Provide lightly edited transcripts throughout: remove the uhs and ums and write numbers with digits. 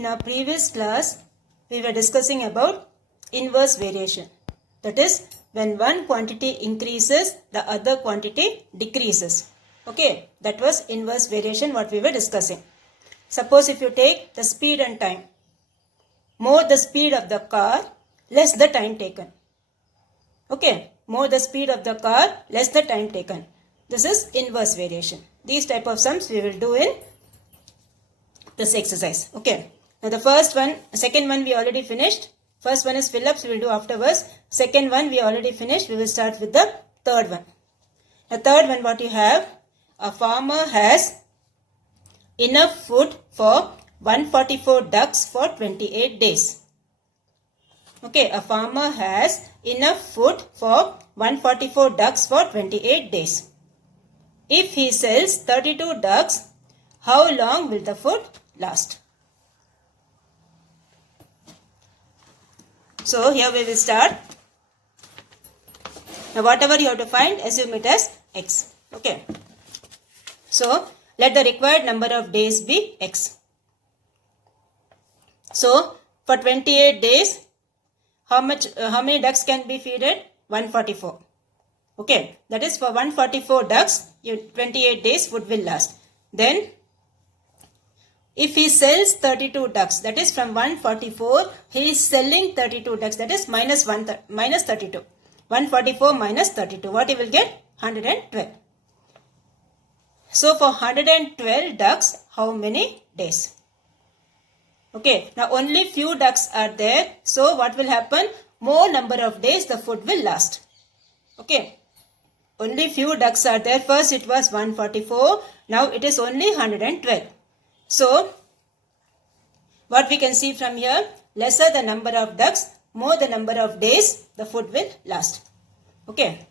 in our previous class, we were discussing about inverse variation. That is, when one quantity increases, the other quantity decreases. Okay, that was inverse variation what we were discussing. Suppose if you take the speed and time, more the speed of the car, less the time taken. Okay, more the speed of the car, less the time taken. This is inverse variation. These type of sums we will do in this exercise. Okay, now the first one, second one we already finished. First one is fill-ups, we will do afterwards. Second one we already finished. We will start with the third one. The third one, what you have, a farmer has enough food for 144 ducks for 28 days. Okay, a farmer has enough food for 144 ducks for 28 days. If he sells 32 ducks, how long will the food last? So here we will start. Now whatever you have to find, assume it as x. Okay. So let the required number of days be x. So for 28 days, how many ducks can be feeded? 144. Okay, that is for 144 ducks, your 28 days food will last. Then if he sells 32 ducks, that is from 144, he is selling 32 ducks, that is minus 32. 144 minus 32, what he will get? 112. So for 112 ducks, how many days? Okay, now only few ducks are there. So what will happen? More number of days the food will last. Okay, only few ducks are there. First it was 144, now it is only 112. So what we can see from here, lesser the number of ducks, more the number of days the food will last. Okay,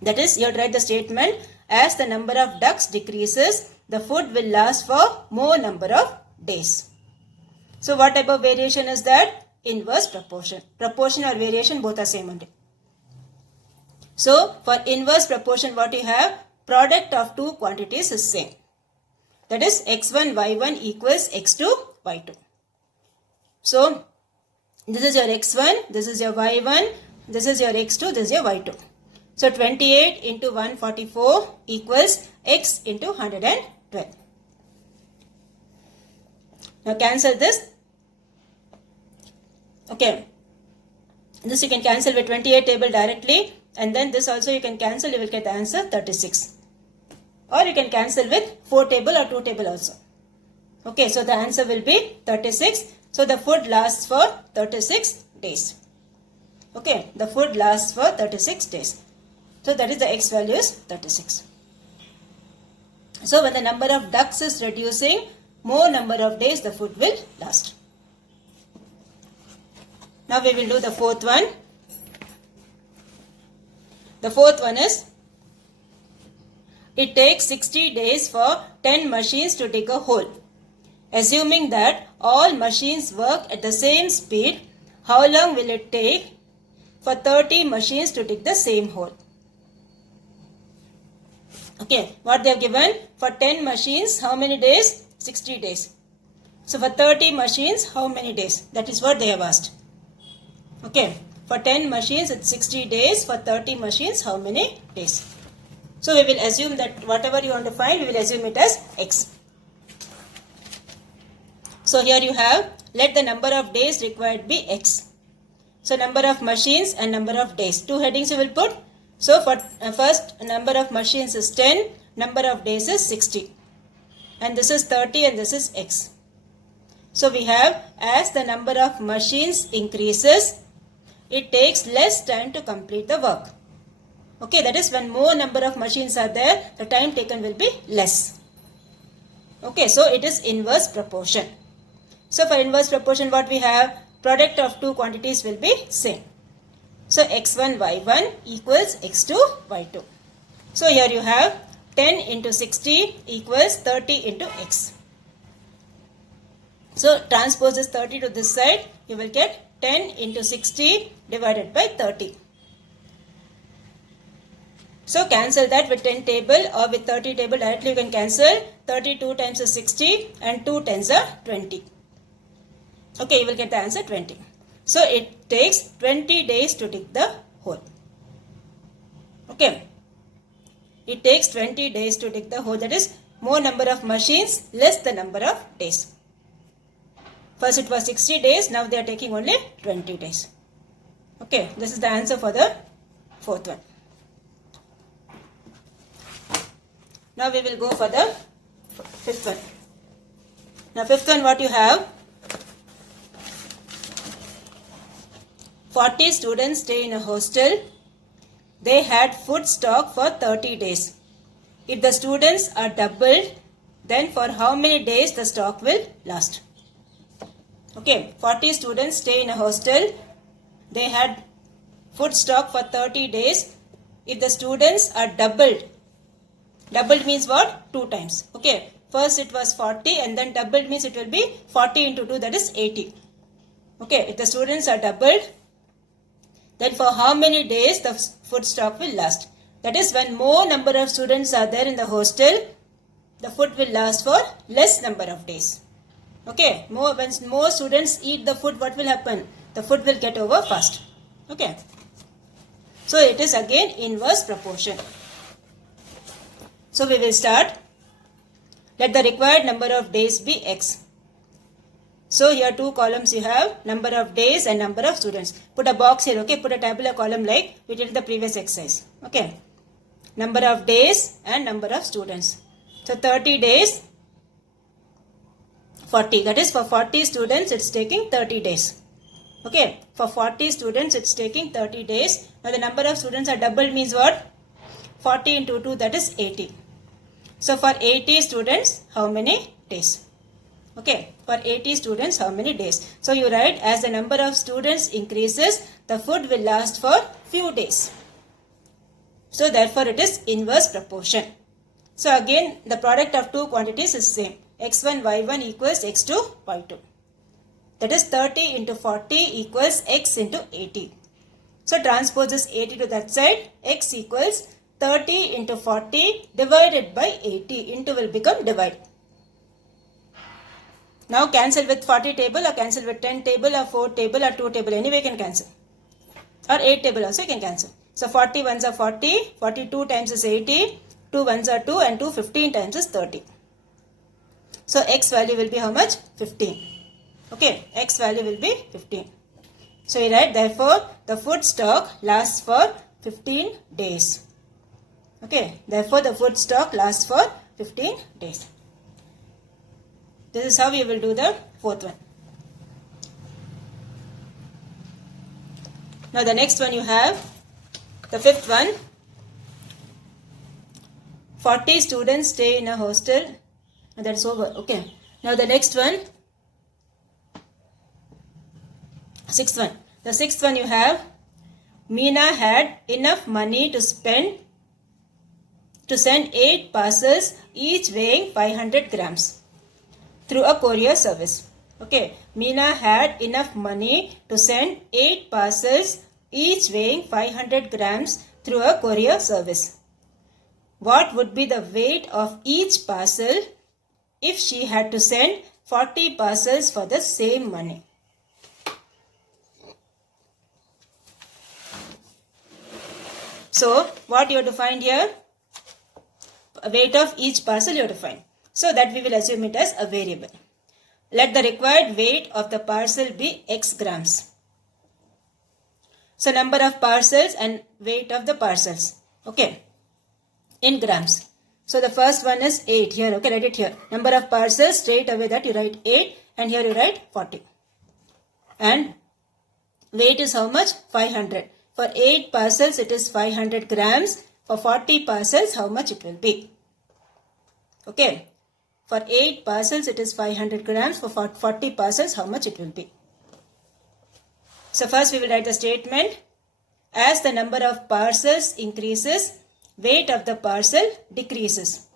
that is, you have to write the statement, as the number of ducks decreases, the food will last for more number of days. So what type of variation is that? Inverse proportion. Proportion or variation both are same only. So for inverse proportion, what you have, product of two quantities is same. That is x1 y1 equals x2 y2. So this is your x1, this is your y1, this is your x2, this is your y2. So 28 into 144 equals x into 112. Now cancel this. Okay, this you can cancel with 28 table directly, and then this also you can cancel, you will get the answer 36. Or you can cancel with 4 table or 2 table also. Okay, so the answer will be 36. So the food lasts for 36 days. Okay, the food lasts for 36 days. So that is the x value is 36. So when the number of ducks is reducing, more number of days the food will last. Now we will do the fourth one. The fourth one is, it takes 60 days for 10 machines to dig a hole. Assuming that all machines work at the same speed, how long will it take for 30 machines to dig the same hole? Okay, what they have given, for 10 machines, how many days? 60 days. So for 30 machines, how many days? That is what they have asked. Okay, for 10 machines, it's 60 days. For 30 machines, how many days? So we will assume that whatever you want to find, we will assume it as x. So here you have, let the number of days required be x. So number of machines and number of days. Two headings you will put. So for first, number of machines is 10, number of days is 60. And this is 30 and this is x. So we have, as the number of machines increases, it takes less time to complete the work. Okay, that is, when more number of machines are there, the time taken will be less. Okay, so it is inverse proportion. So for inverse proportion, what we have, product of two quantities will be same. So x1 y1 equals x2 y2. So here you have 10 into 60 equals 30 into x. So transpose this 30 to this side, you will get 10 into 60 divided by 30. So cancel that with 10 table or with 30 table directly you can cancel. 32 times is 60 and 2 tens are 20. Okay, you will get the answer 20. So it takes 20 days to dig the hole. Okay. It takes 20 days to dig the hole. That is more number of machines, less the number of days. First it was 60 days, now they are taking only 20 days. Okay, this is the answer for the fourth one. Now we will go for the fifth one. Now fifth one, what you have? 40 students stay in a hostel. They had food stock for 30 days. If the students are doubled, then for how many days the stock will last? Okay, 40 students stay in a hostel. They had food stock for 30 days. If the students are doubled means what? 2 times. Okay, first it was 40 and then doubled means it will be 40 into 2, that is 80. Okay, if the students are doubled, then for how many days the food stock will last? That is, when more number of students are there in the hostel, the food will last for less number of days. Okay, when more students eat the food, what will happen? The food will get over fast. Okay. So it is again inverse proportion. So we will start. Let the required number of days be x. So here 2 columns you have, number of days and number of students. Put a box here, okay, put a tabular column like we did the previous exercise. Okay, number of days and number of students. So 30 days, 40, that is for 40 students it's taking 30 days. Okay, for 40 students it's taking 30 days. Now the number of students are doubled means what? 40 into 2, that is 80. So for 80 students, how many days? Okay, for 80 students, how many days? So you write, as the number of students increases, the food will last for few days. So therefore it is inverse proportion. So again the product of 2 quantities is same. x1 y1 equals x2 y2. That is 30 into 40 equals x into 80. So transpose this 80 to that side. X equals 30 into 40 divided by 80. Into will become divide. Now cancel with 40 table or cancel with 10 table or 4 table or 2 table. Anyway you can cancel. Or 8 table also you can cancel. So 40 ones are 40. 42 times is 80. 2 ones are 2 and 2 15 times is 30. So x value will be how much? 15. Okay, x value will be 15. So you write, therefore the food stock lasts for 15 days. Okay, therefore the food stock lasts for 15 days. This is how we will do the fourth one. Now the next one you have, the fifth one. 40 students stay in a hostel. And that's over. Okay. Now the next one. Sixth one. The sixth one you have, Meena had enough money to send 8 parcels, each weighing 500 grams through a courier service. Okay, Meena had enough money to send 8 parcels, each weighing 500 grams through a courier service. What would be the weight of each parcel if she had to send 40 parcels for the same money? So, what you have to find here? Weight of each parcel you have to find. So that we will assume it as a variable. Let the required weight of the parcel be x grams. So number of parcels and weight of the parcels. Okay. In grams. So the first one is 8 here. Okay, write it here. Number of parcels, straight away that you write 8 and here you write 40. And weight is how much? 500. For 8 parcels it is 500 grams. For 40 parcels how much it will be? Okay. For 8 parcels it is 500 grams. For 40 parcels how much it will be? So first we will write the statement. As the number of parcels increases, weight of the parcel decreases.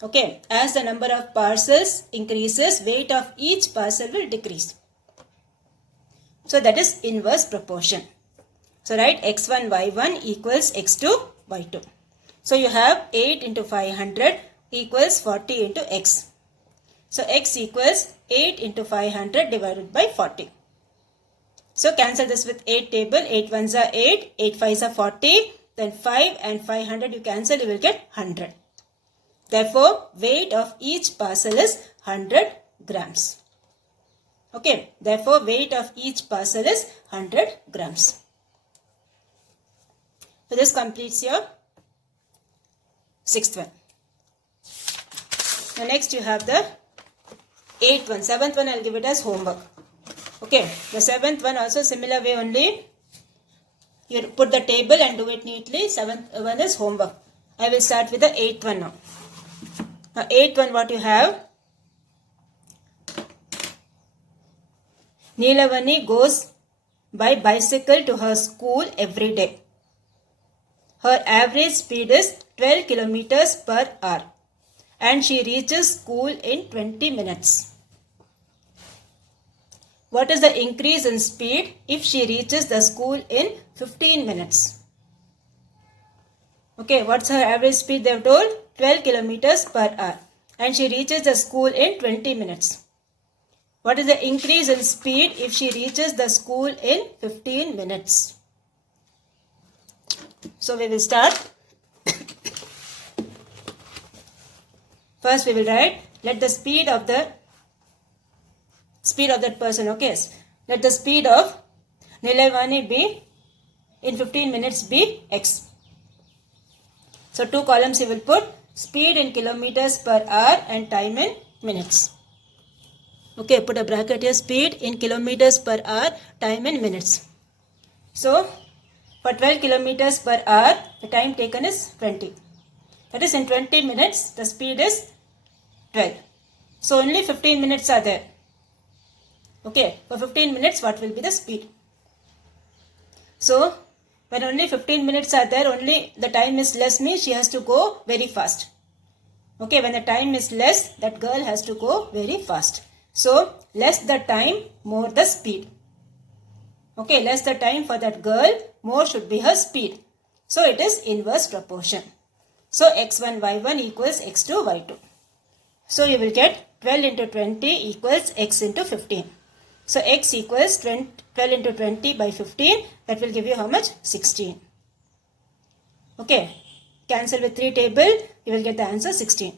Okay. As the number of parcels increases, weight of each parcel will decrease. So that is inverse proportion. So write x1 y1 equals x2 y2. So you have 8 into 500 equals 40 into x. So x equals 8 into 500 divided by 40. So cancel this with 8 table. 8 ones are 8, 8 fives are 40. Then 5 and 500 you cancel, you will get 100. Therefore, weight of each parcel is 100 grams. Okay, therefore weight of each parcel is 100 grams. So this completes your sixth one. Now next you have the eighth one. Seventh one I will give it as homework. Okay, the seventh one also similar way only. You put the table and do it neatly. Seventh one is homework. I will start with the eighth one now. Now eighth one what you have. Neelavani goes by bicycle to her school every day. Her average speed is 12 kilometers per hour and she reaches school in 20 minutes. What is the increase in speed if she reaches the school in 15 minutes? Okay, what's her average speed they have told? 12 kilometers per hour and she reaches the school in 20 minutes. What is the increase in speed if she reaches the school in 15 minutes? So we will start. First we will write, let the speed of that person, okay, let the speed of Nilavani be in 15 minutes be x. So two columns you will put speed in kilometers per hour and time in minutes. Okay, put a bracket here, speed in kilometers per hour, time in minutes. So for 12 kilometers per hour, the time taken is 20. That is in 20 minutes, the speed is 12. So only 15 minutes are there. Okay, for 15 minutes, what will be the speed? So when only 15 minutes are there, only the time is less means she has to go very fast. Okay, when the time is less, that girl has to go very fast. So less the time, more the speed. Okay, less the time for that girl, more should be her speed. So it is inverse proportion. So x1 y1 equals x2 y2. So you will get 12 into 20 equals x into 15. So x equals 12 into 20 by 15. That will give you how much? 16. Okay, cancel with 3 table. You will get the answer 16.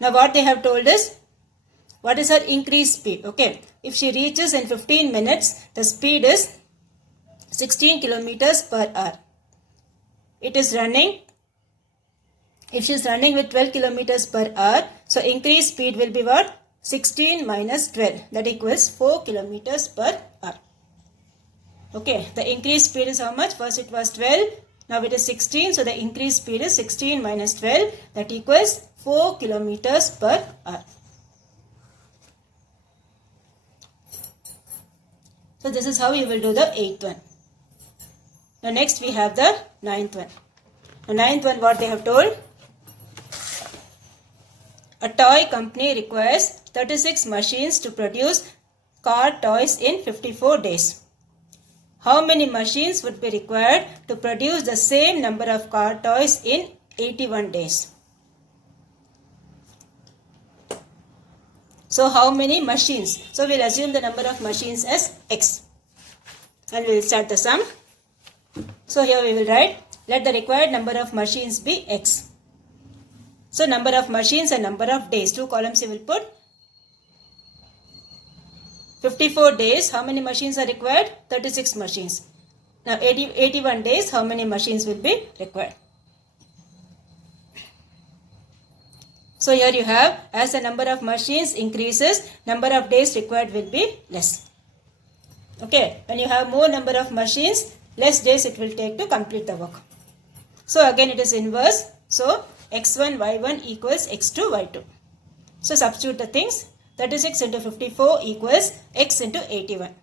Now what they have told is, what is her increased speed? Okay, if she reaches in 15 minutes, the speed is 16 kilometers per hour. It is running, if she is running with 12 kilometers per hour, so increased speed will be what? 16 minus 12, that equals 4 kilometers per hour. Okay, the increased speed is how much? First it was 12, now it is 16, so the increased speed is 16 minus 12, that equals 4 kilometers per hour. So this is how you will do the 8th one. Now next we have the 9th one. The 9th one, what they have told? A toy company requires 36 machines to produce car toys in 54 days. How many machines would be required to produce the same number of car toys in 81 days? So how many machines? So we'll assume the number of machines as x. And we'll start the sum. So here we will write, let the required number of machines be x. So number of machines and number of days. Two columns you will put. 54 days, how many machines are required? 36 machines. Now 81 days, how many machines will be required? So here you have, as the number of machines increases, number of days required will be less. Okay, when you have more number of machines, less days it will take to complete the work. So again it is inverse. So x1 y1 equals x2 y2. So substitute the things. 36 into 54 equals x into 81.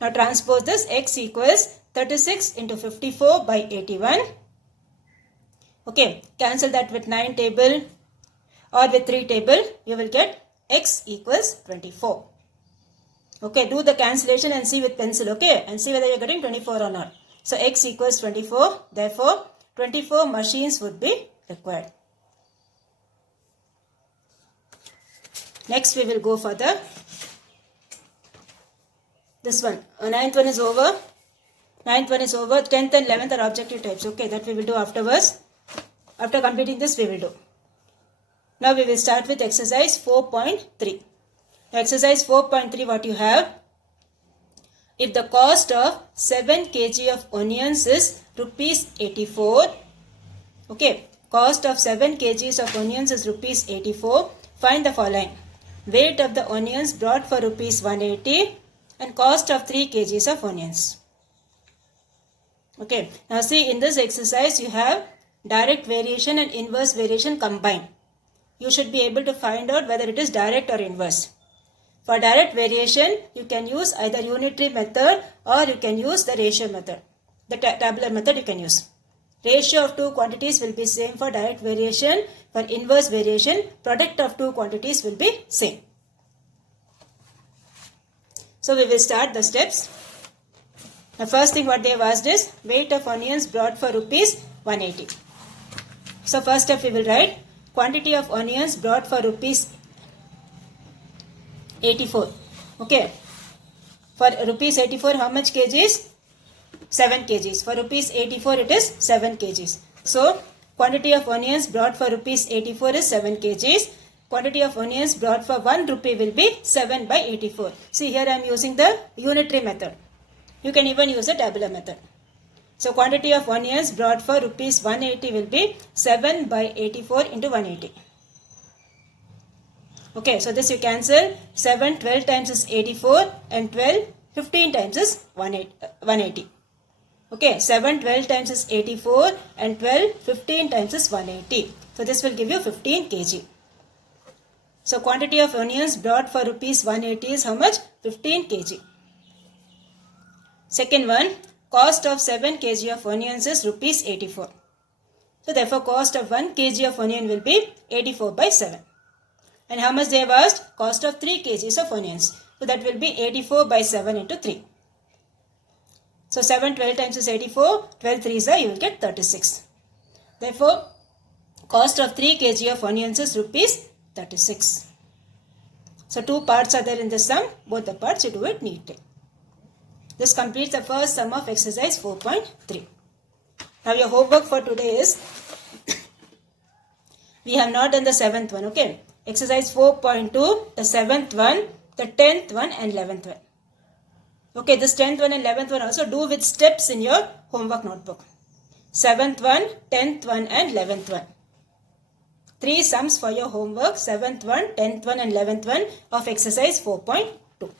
Now transpose this, x equals 36 into 54 by 81. Okay, cancel that with 9 table or with 3 table. You will get x equals 24. Okay, do the cancellation and see with pencil, okay, and see whether you are getting 24 or not. So x equals 24. Therefore, 24 machines would be required. Next we will go for this one. 9th one is over. 9th one is over. 10th and 11th are objective types. Okay, that we will do afterwards. After completing this, we will do. Now we will start with exercise 4.3. Exercise 4.3, what you have? If the cost of 7 kg of onions is rupees 84. Okay, cost of 7 kgs of onions is rupees 84. Find the following. Weight of the onions brought for rupees 180 and cost of 3 kgs of onions. Okay, now see, in this exercise you have direct variation and inverse variation combined. You should be able to find out whether it is direct or inverse. For direct variation, you can use either unitary method or you can use the ratio method. The tabular method you can use. Ratio of two quantities will be same for direct variation. For inverse variation, product of two quantities will be same. So we will start the steps. The first thing what they have asked is weight of onions brought for rupees 180. So first step we will write quantity of onions brought for rupees 84. Okay. For rupees 84, how much kgs? 7 kgs. For rupees 84, it is 7 kgs. So, quantity of onions brought for rupees 84 is 7 kgs. Quantity of onions brought for 1 rupee will be 7 by 84. See, here I am using the unitary method. You can even use the tabular method. So, quantity of onions brought for rupees 180 will be 7 by 84 into 180. Okay, so this you cancel. 7, 12 times is 84 and 12, 15 times is 180. Okay, 7, 12 times is 84 and 12, 15 times is 180. So this will give you 15 kg. So quantity of onions brought for rupees 180 is how much? 15 kg. Second one, cost of 7 kg of onions is rupees 84. So therefore cost of 1 kg of onion will be 84 by 7. And how much they have asked? Cost of 3 kgs of onions. So that will be 84 by 7 into 3. So 7, 12 times is 84. 12 3s are, you will get 36. Therefore, cost of 3 kg of onions is rupees 36. So 2 parts are there in the sum. Both the parts you do it neatly. This completes the first sum of exercise 4.3. Now your homework for today is, we have not done the 7th one, okay. Exercise 4.2, the 7th one, the 10th one and 11th one. Okay, this 10th one and 11th one also do with steps in your homework notebook. 7th one, 10th one and 11th one. 3 sums for your homework, 7th one, 10th one and 11th one of exercise 4.2.